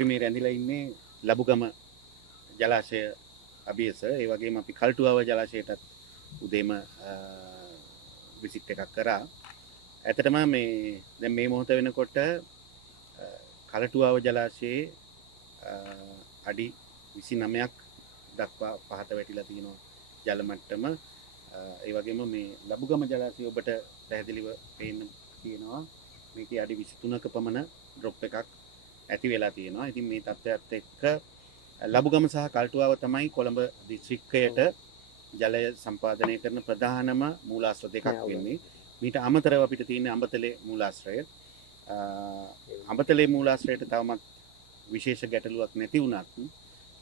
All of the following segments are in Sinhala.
අපි මේ රැඳිලා ඉන්නේ ලබුගම ජලාශය අභියස. ඒ වගේම අපි කල්ටුවාව ජලාශයටත් උදේම විසිට් එකක් කරා. ඇත්තටම මේ දැන් මේ මොහොත වෙනකොට කලටුවාව ජලාශයේ අඩි 29ක් දක්වා පහත වැටිලා තියෙනවා ජල මට්ටම. ඒ වගේම මේ ලබුගම ජලාශය ඔබට පැහැදිලිව පේන්න තියෙනවා. මේකේ අඩි 23ක පමණ ඩ්‍රොප් එකක් ඇති වෙලා තියෙනවා. ඉතින් මේ තත්ත්වයත් එක්ක ලබුගම සහ කල්ටුවාව තමයි කොළඹ දිස්ත්‍රික්කයට ජලය සම්පාදනය කරන ප්‍රධානම මූලාශ්‍ර දෙකක් වෙන්නේ. මීට අමතරව අපිට තියෙන අඹතලේ මූලාශ්‍රය. අඹතලේ මූලාශ්‍රයට තවමත් විශේෂ ගැටලුවක් නැති වුණත්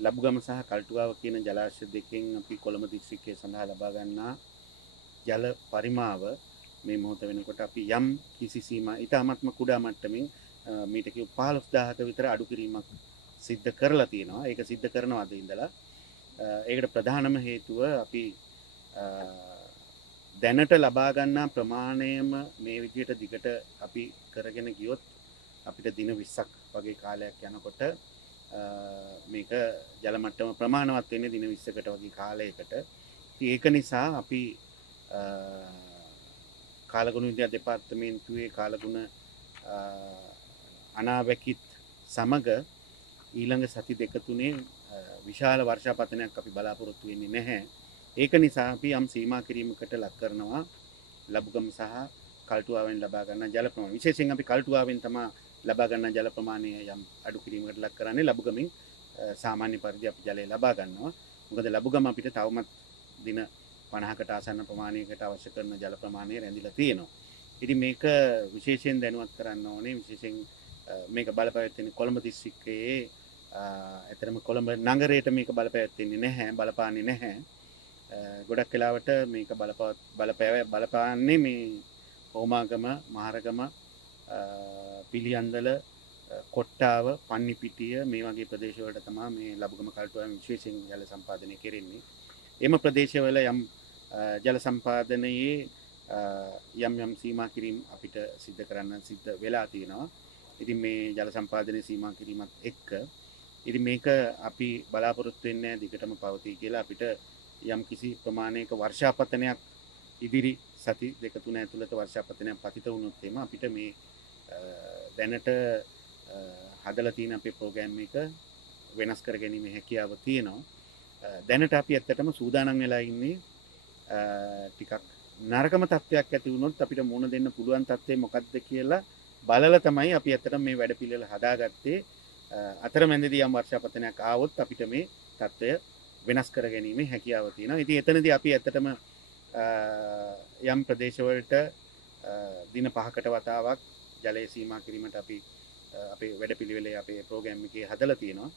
ලබුගම සහ කල්ටුවාව කියන ජලාශය දෙකෙන් අපි කොළඹ දිස්ත්‍රික්කය සඳහා ලබා ගන්නා ජල පරිමාව මේ මොහොත වෙනකොට අපි යම් කිසි සීමා ඉතාමත්ම කුඩා මට්ටමින් මීට කිව් 15000ක විතර අඩු කිරීමක් සිද්ධ කරලා තියෙනවා. ඒක සිද්ධ කරනවා අද ඉඳලා. ඒකට ප්‍රධානම හේතුව අපි දැනට ලබා ගන්නා ප්‍රමාණයම මේ විදිහට දිගට අපි කරගෙන ගියොත් අපිට දින 20ක් වගේ කාලයක් යනකොට මේක ජල මට්ටම ප්‍රමාණවත් වෙන්නේ දින 20කට වගේ කාලයකට. ඒක නිසා අපි කාලගුණ විද්‍යා දෙපාර්තමේන්තුවේ කාලගුණ අනාවැකිත් සමග ඊළඟ සති දෙක තුනේ විශාල වර්ෂාපතනයක් අපි බලාපොරොත්තු වෙන්නේ නැහැ. ඒක නිසා අපි යම් සීමා කිරීමකට ලක් කරනවා ලබුගම සහ කල්ටුවාවෙන් ලබා ගන්න ජල ප්‍රමාණය. විශේෂයෙන් අපි කල්ටුවාවෙන් තමයි ලබා ගන්න ජල ප්‍රමාණය යම් අඩු කිරීමකට ලක් කරන්නේ. ලබුගමින් සාමාන්‍ය පරිදි අපි ජලය ලබා ගන්නවා. මොකද ලබුගම අපිට තවමත් දින 50කට ආසන්න ප්‍රමාණයකට අවශ්‍ය කරන ජල ප්‍රමාණය රැඳිලා තියෙනවා. ඉතින් මේක විශේෂයෙන් දැනුවත් කරන්න ඕනේ. විශේෂයෙන් මේක බලපෑවෙන්නේ කොළඹ දිස්ත්‍රික්කයේ ඇතරම කොළඹ නගරයට මේක බලපෑවෙන්නේ නැහැ, බලපාන්නේ නැහැ. ගොඩක් වෙලාවට මේක බලපාන්නේ මේ හෝමාගම, මහරගම, පිළියන්දල, කොට්ටාව, පන්නිපිටිය මේ වගේ ප්‍රදේශවලට තමයි මේ ලබුගම කල්ටුවාවෙන් විශේෂයෙන් ජල සම්පාදනය කෙරෙන්නේ. එම ප්‍රදේශවල යම් ජල සම්පාදනයේ යම් සීමා කිරීම අපිට සිද්ධ කරන්න සිද්ධ වෙලා තියෙනවා. ඉතින් මේ ජල සම්පාදනයේ සීමා කිරීමත් එක්ක ඉතින් මේක අපි බලාපොරොත්තු වෙන්නේ දිගටම පවතී කියලා. අපිට යම් කිසි ප්‍රමාණයක වර්ෂාපතනයක් ඉදිරි සති දෙක තුන ඇතුළත වර්ෂාපතනයක් පතිත වුණොත් එම අපිට මේ දැනට හදලා තියෙන අපේ ප්‍රෝග්‍රෑම් එක වෙනස් කර ගැනීමේ හැකියාව තියෙනවා. දැනට අපි ඇත්තටම සූදානම් වෙලා ඉන්නේ ටිකක් නරකම තත්ත්වයක් ඇති වුණොත් අපිට මුණ දෙන්න පුළුවන් තත්ත්වය මොකක්ද කියලා බලලා තමයි අපි ඇත්තටම මේ වැඩපිළිවෙල හදාගත්තේ. අතරමැදදී යම් වර්ෂාපතනයක් ආවොත් අපිට මේ තත්ත්වය වෙනස් කර ගැනීමේ හැකියාව තියෙනවා. ඉතින් එතනදී අපි ඇත්තටම යම් ප්‍රදේශවලට දින 5කට වතාවක් ජලය සීමා කිරීමට අපි අපේ වැඩපිළිවෙලේ අපේ ප්‍රෝග්‍රෑම් එකේ හදලා තියෙනවා.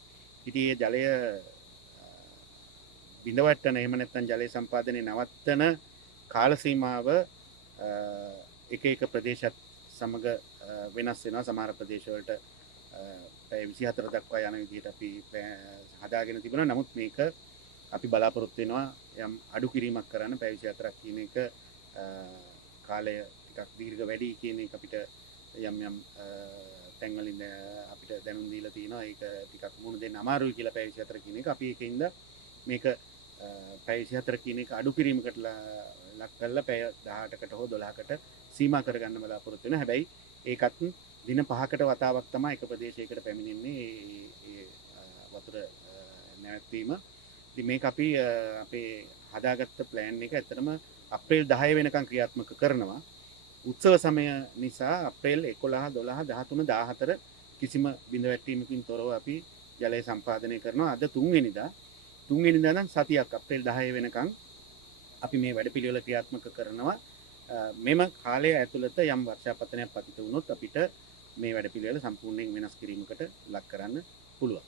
ඉතින් මේ ජලය බිඳවට්ටන එහෙම නැත්නම් ජලය සම්පාදනයේ නවත්තන කාල සීමාව එක එක ප්‍රදේශත් සමග වෙනස් වෙනවා. සමහර ප්‍රදේශවලට පැය 24 දක්වා යන විදිහට අපි හදාගෙන තිබුණා. නමුත් මේක අපි බලාපොරොත්තු වෙනවා යම් අඩු කිරීමක් කරන්න. පැය 24ක් කියන එක කාලය ටිකක් දීර්ඝ වැඩි කියන එක අපිට යම් තැන්වලින් අපිට දැනුම් දීලා තියෙනවා. ඒක ටිකක් මුණ දෙන්න අමාරුයි කියලා පැය 24 කියන එක. අපි ඒකින්ද මේක පැය 24 කියන එක අඩු කිරීමකට ලක් කරලා පැය 18කට හෝ 12කට සීමා කරගන්න බලාපොරොත්තු වෙනවා. හැබැයි ඒකත් දින 5කට වතාවක් තමයි එක ප්‍රදේශයකට පැමිණෙන්නේ ඒ වතුර නැවැත්වීම. ඉතින් මේක අපි අපේ හදාගත්ත ප්ලෑන් එක ඇත්තටම අප්‍රේල් 10 වෙනකන් ක්‍රියාත්මක කරනවා. උත්සව සමය නිසා අප්‍රේල් 11, 12, 13, 14 කිසිම බිඳවැටීමකින් තොරව අපි ජලය සම්පාදනය කරනවා. අද 3 වෙනිදා නම් සතියක් අප්‍රේල් 10 වෙනකන් අපි මේ වැඩපිළිවෙල ක්‍රියාත්මක කරනවා. මෙම කාලය ඇතුළත යම් වර්ෂාපතනයක් පතිත වුණොත් අපිට මේ වැඩපිළිවෙල සම්පූර්ණයෙන් වෙනස් කිරීමකට ලක් කරන්න පුළුවන්.